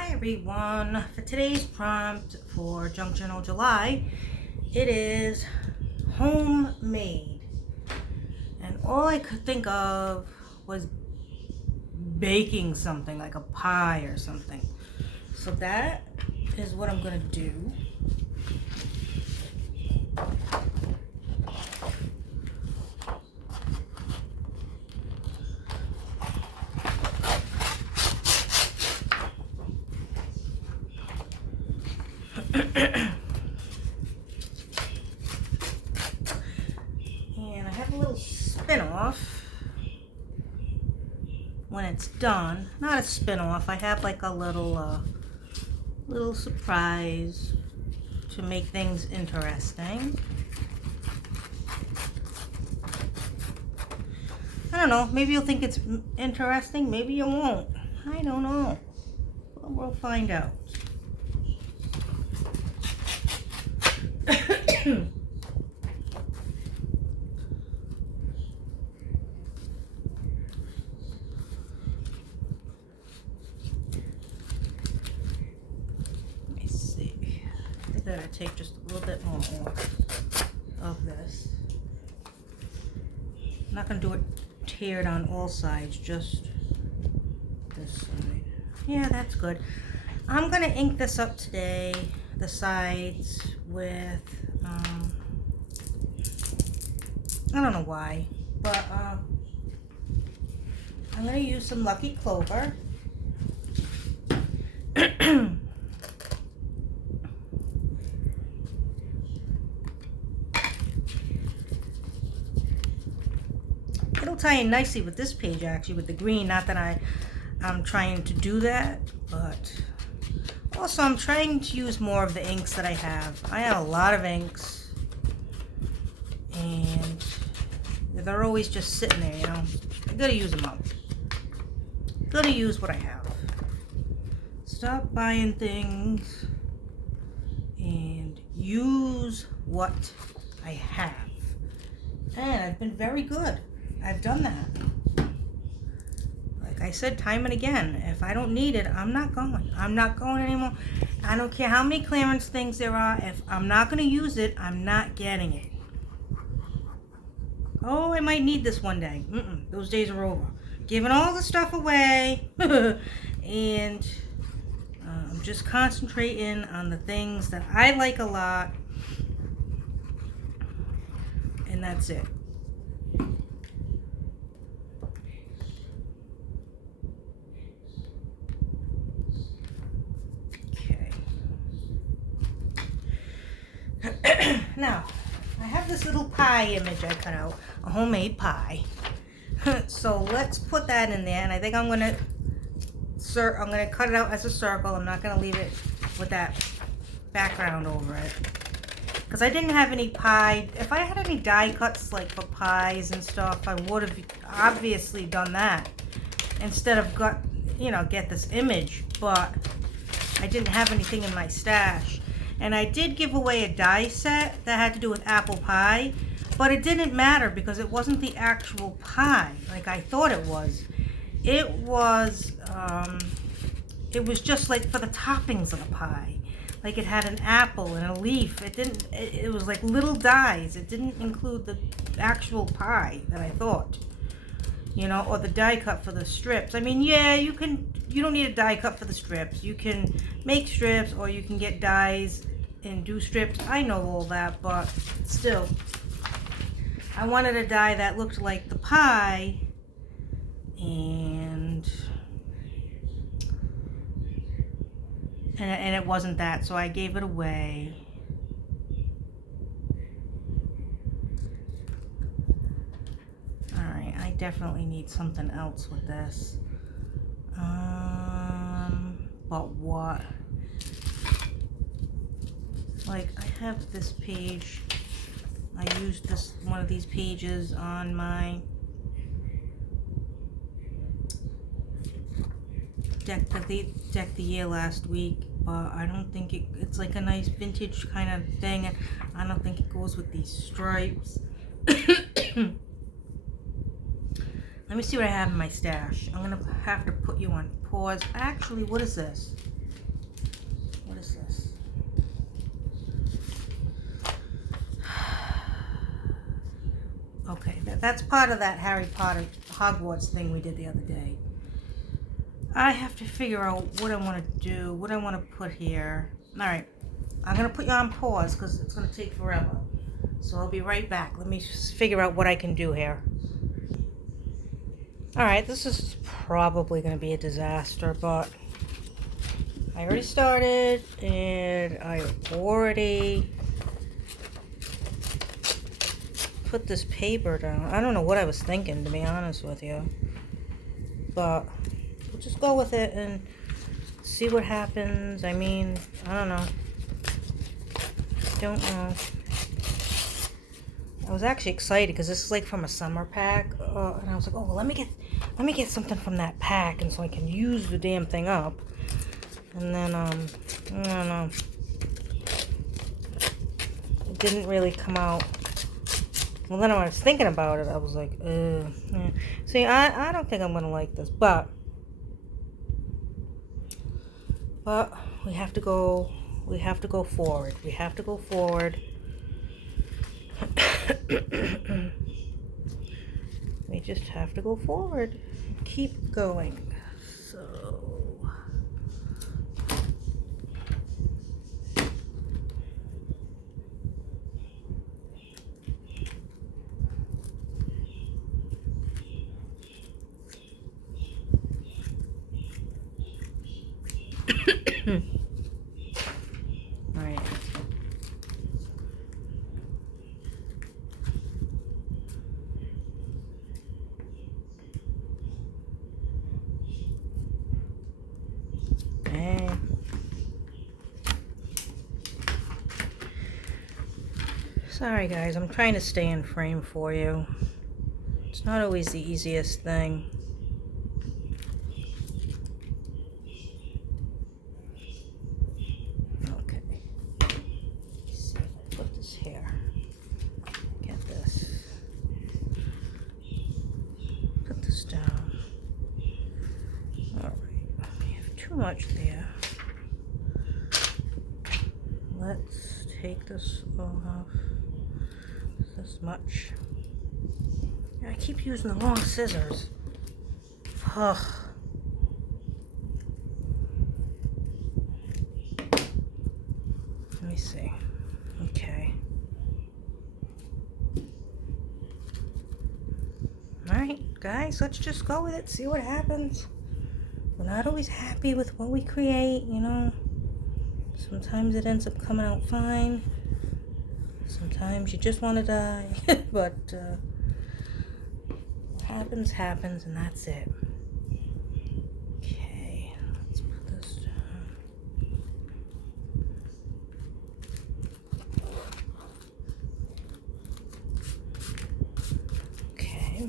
Hi everyone, for today's prompt for Junk Journal July, it is homemade. And all I could think of was baking something like a pie or something. So that is what I'm going to do. And I have a little spin-off when it's done. Not a spin-off, I have like a little surprise to make things interesting. I don't know, maybe you'll think it's interesting, maybe you won't. I don't know, but we'll find out. Let me see. I think I gotta take just a little bit more off of this. I'm not gonna do it teared on all sides, just this side. Yeah, that's good. I'm gonna ink this up today, the sides, with I don't know why, but I'm gonna use some Lucky Clover. It'll tie in nicely with this page, actually, with the green. Not that I'm trying to do that, but also I'm trying to use more of the inks that I have. I have a lot of inks, and they're always just sitting there, you know. I gotta use them up. Gotta use what I have. Stop buying things and use what I have. And I've been very good. I've done that. Like I said time and again, if I don't need it, I'm not going. I'm not going anymore. I don't care how many clearance things there are. If I'm not going to use it, I'm not getting it. Oh, I might need this one day. Those days are over. Giving all the stuff away. And I'm just concentrating on the things that I like a lot. And that's it. Okay. Now, I have this little pie image I cut out, a homemade pie. So let's put that in there, and I think I'm gonna cut it out as a circle. I'm not gonna leave it with that background over it, because I didn't have any pie. If I had any die cuts like for pies and stuff, I would have obviously done that instead of get this image. But I didn't have anything in my stash. And I did give away a die set that had to do with apple pie, but it didn't matter because it wasn't the actual pie like I thought it was. It was just like for the toppings of the pie. Like it had an apple and a leaf. It was like little dies. It didn't include the actual pie that I thought. Or the die cut for the strips. I mean, yeah, you don't need a die cut for the strips. You can make strips, or you can get dies and do strips. I know all that, but still, I wanted a die that looked like the pie, and it wasn't that, so I gave it away. Alright, I definitely need something else with this. But what? Like, I have this page. I used one of these pages on my deck the year last week, but I don't think it's like a nice vintage kind of thing, and I don't think it goes with these stripes. Let me see what I have in my stash. I'm gonna have to put you on pause. Actually, what is this? What is this? Okay, that's part of that Harry Potter Hogwarts thing we did the other day. I have to figure out what I want to do, what I want to put here. All right, I'm going to put you on pause because it's going to take forever. So I'll be right back. Let me just figure out what I can do here. All right, this is probably going to be a disaster, but I already started and I already put this paper down. I don't know what I was thinking, to be honest with you, but we'll just go with it and see what happens. I mean, I don't know. Don't know. I was actually excited because this is like from a summer pack, and I was like, oh well, let me get something from that pack, and so I can use the damn thing up. And then I don't know. It didn't really come out. Well, then when I was thinking about it, I was like, yeah. See, I don't think I'm gonna like this, but we have to go forward. We have to go forward. We just have to go forward. Keep going. So all right. Okay. Sorry guys, I'm trying to stay in frame for you. It's not always the easiest thing. Okay. Let's see if I put this here. Get this. Put this down. Alright. We have too much there. Let's take this off. This much. I keep using the wrong scissors. Ugh. Let me see. Okay. Alright, guys, let's just go with it. See what happens. We're not always happy with what we create, you know. Sometimes it ends up coming out fine. Sometimes you just want to die. But what happens, and that's it. Okay, let's put this down. Okay.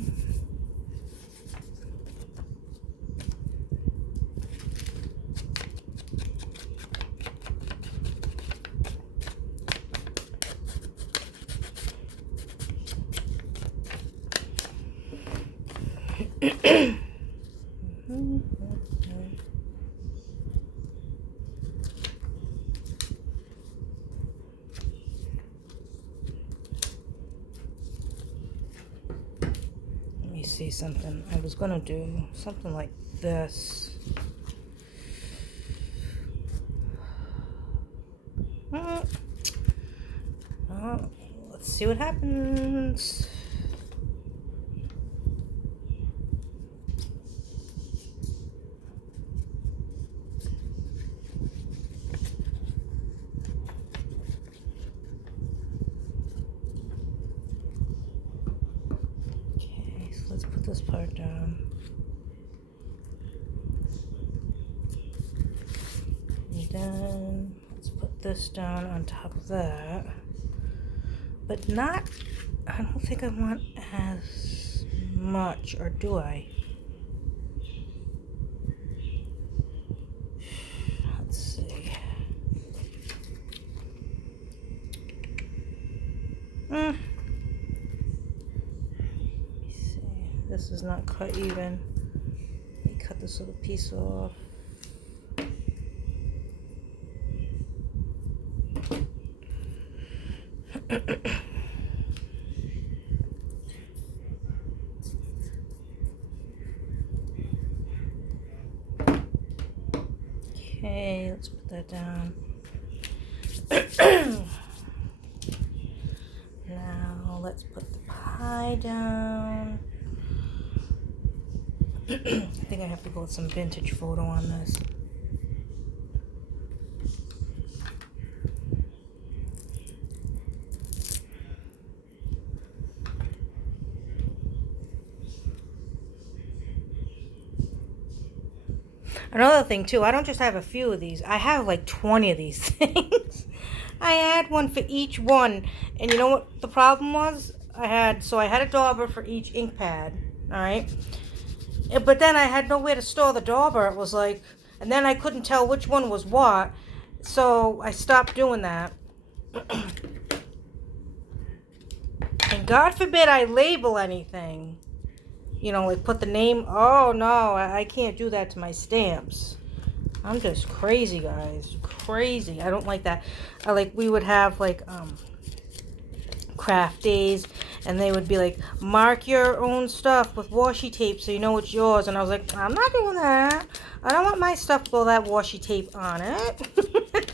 Let me see something. I was gonna do something like this. Let's see what happens. Let's put this part down. And then let's put this down on top of that. But not, I don't think I want as much, or do I? Let's see. This is not cut even. Let me cut this little piece off. Okay, let's put that down. Now let's put the pie down. I think I have to go with some vintage photo on this. Another thing too, I don't just have a few of these. I have like 20 of these things. I had one for each one. And you know what the problem was? I had a dauber for each ink pad. Alright? But then I had nowhere to store the dauber. It was like, and then I couldn't tell which one was what. So I stopped doing that. And God forbid I label anything. You know, like put the name. Oh no, I can't do that to my stamps. I'm just crazy, guys. Crazy. I don't like that. We would have like craft days, and they would be like, mark your own stuff with washi tape so you know it's yours. And I was like, I'm not doing that. I don't want my stuff with all that washi tape on it.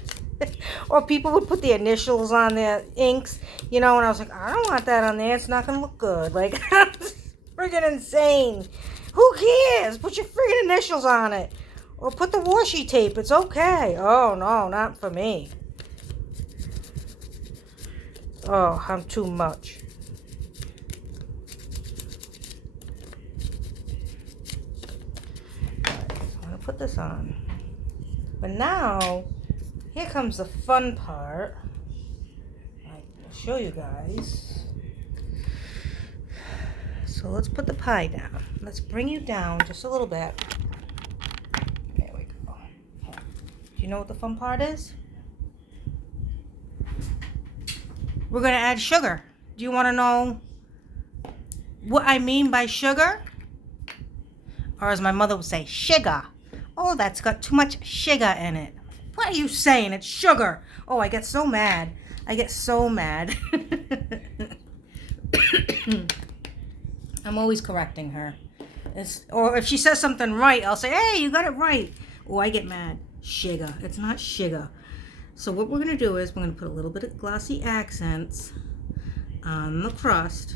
Or people would put the initials on their inks, you know, and I was like, I don't want that on there. It's not going to look good. Like, friggin' insane. Who cares? Put your friggin' initials on it. Or put the washi tape. It's okay. Oh, no, not for me. Oh, I'm too much. Alright, so I'm going to put this on. But now, here comes the fun part. I'll show you guys. So let's put the pie down. Let's bring you down just a little bit. There we go. Do you know what the fun part is? We're going to add sugar. Do you want to know what I mean by sugar? Or as my mother would say, sugar. Oh, that's got too much sugar in it. What are you saying? It's sugar. Oh, I get so mad. I get so mad. I'm always correcting her. Or if she says something right, I'll say, hey, you got it right. Oh, I get mad. Sugar. It's not sugar. So what we're going to do is we're going to put a little bit of glossy accents on the crust.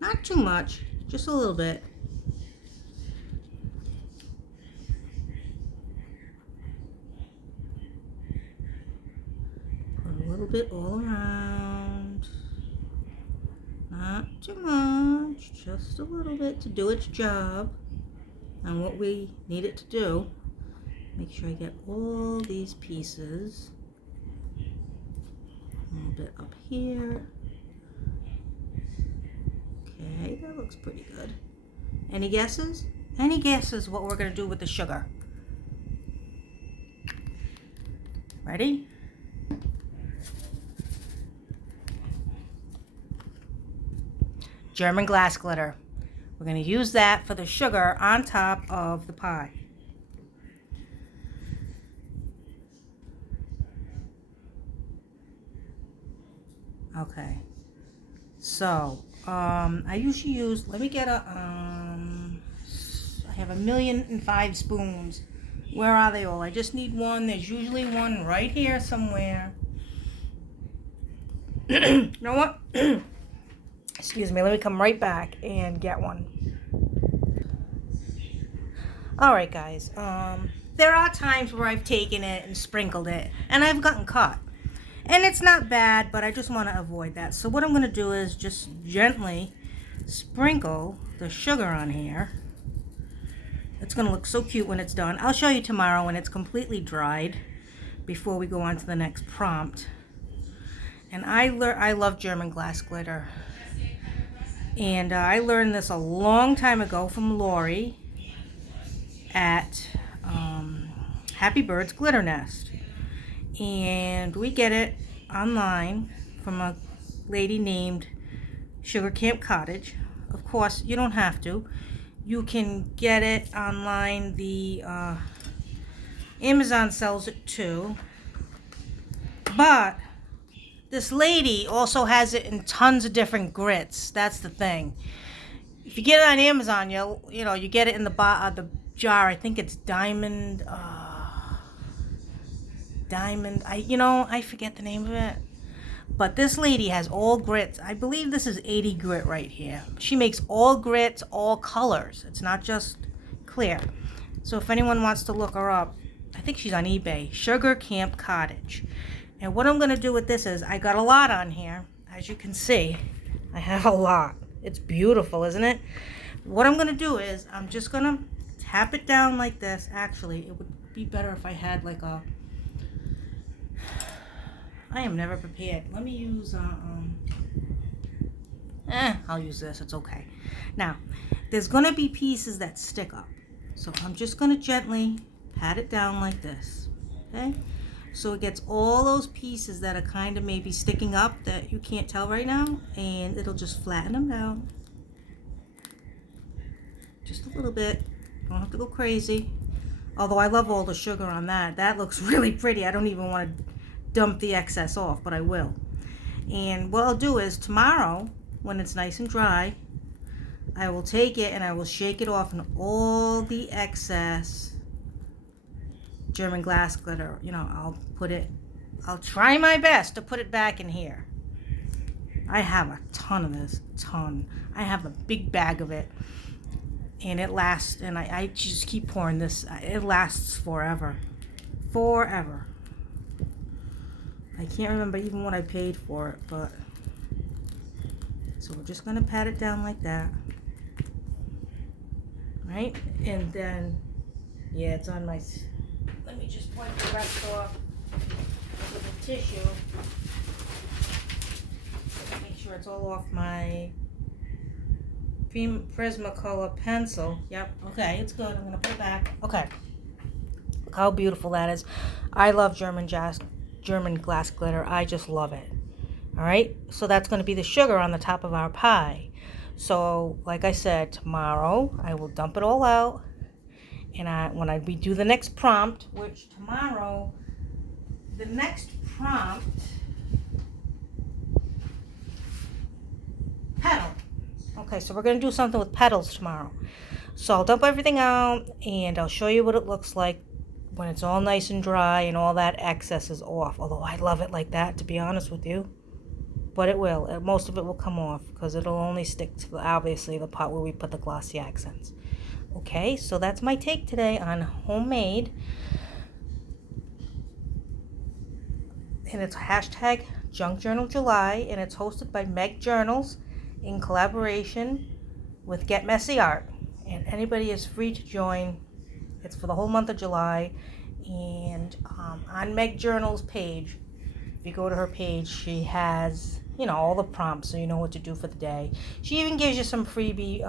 Not too much, just a little bit. Put a little bit all around. Not too much, just a little bit to do its job and what we need it to do. Make sure I get all these pieces. A little bit up here. Okay, that looks pretty good. Any guesses? Any guesses what we're going to do with the sugar? Ready? German glass glitter. We're going to use that for the sugar on top of the pie. Okay. So, I usually use, let me get a, I have 1,000,005 spoons. Where are they all? I just need one. There's usually one right here somewhere. You know what? Excuse me, let me come right back and get one. Alright guys, there are times where I've taken it and sprinkled it, and I've gotten caught. And it's not bad, but I just want to avoid that. So what I'm going to do is just gently sprinkle the sugar on here. It's going to look so cute when it's done. I'll show you tomorrow when it's completely dried before we go on to the next prompt. And I love German glass glitter. And I learned this a long time ago from Lori at Happy Birds Glitter Nest. And we get it online from a lady named Sugar Camp Cottage. Of course, you don't have to. You can get it online. The Amazon sells it too. But this lady also has it in tons of different grits. That's the thing. If you get it on Amazon, you get it in the jar. I think it's diamond. Diamond. I forget the name of it. But this lady has all grits. I believe this is 80 grit right here. She makes all grits, all colors. It's not just clear. So if anyone wants to look her up, I think she's on eBay. Sugar Camp Cottage. And what I'm going to do with this is, I got a lot on here. As you can see, I have a lot. It's beautiful, isn't it? What I'm going to do is, I'm just going to tap it down like this. Actually, it would be better if I had like a... I am never prepared. Let me use, I'll use this. It's okay. Now, there's going to be pieces that stick up. So I'm just going to gently pat it down like this. Okay? So it gets all those pieces that are kind of maybe sticking up that you can't tell right now. And it'll just flatten them down. Just a little bit. Don't have to go crazy. Although I love all the sugar on that. That looks really pretty. I don't even want to dump the excess off, but I will. And what I'll do is tomorrow, when it's nice and dry, I will take it and I will shake it off, and all the excess German glass glitter, I'll try my best to put it back in here. I have a ton of this, I have a big bag of it, and it lasts, and I just keep pouring this. It lasts forever. I can't remember even what I paid for it, but... So we're just going to pat it down like that. Right? And then... Yeah, it's on my... Let me just wipe the rest off with a tissue. Make sure it's all off my Prismacolor pencil. Yep, okay, it's good. I'm going to put it back. Okay. Look how beautiful that is. I love German glass glitter. I just love it. All right, so that's going to be the sugar on the top of our pie. So like I said, tomorrow I will dump it all out, and when we do the next prompt, which tomorrow, the next prompt, petal. Okay, so we're going to do something with petals tomorrow. So I'll dump everything out, and I'll show you what it looks like when it's all nice and dry and all that excess is off. Although I love it like that, to be honest with you. But it will. Most of it will come off because it'll only stick to, obviously, the part where we put the glossy accents. Okay, so that's my take today on homemade. And it's hashtag junkjournaljuly, and it's hosted by Meg Journals in collaboration with Get Messy Art. And anybody is free to join. It's for the whole month of July. And on Meg Journal's page, if you go to her page, she has, all the prompts so you know what to do for the day. She even gives you some freebie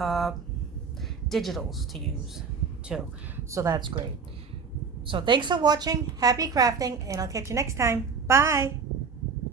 digitals to use too. So that's great. So thanks for watching. Happy crafting, and I'll catch you next time. Bye.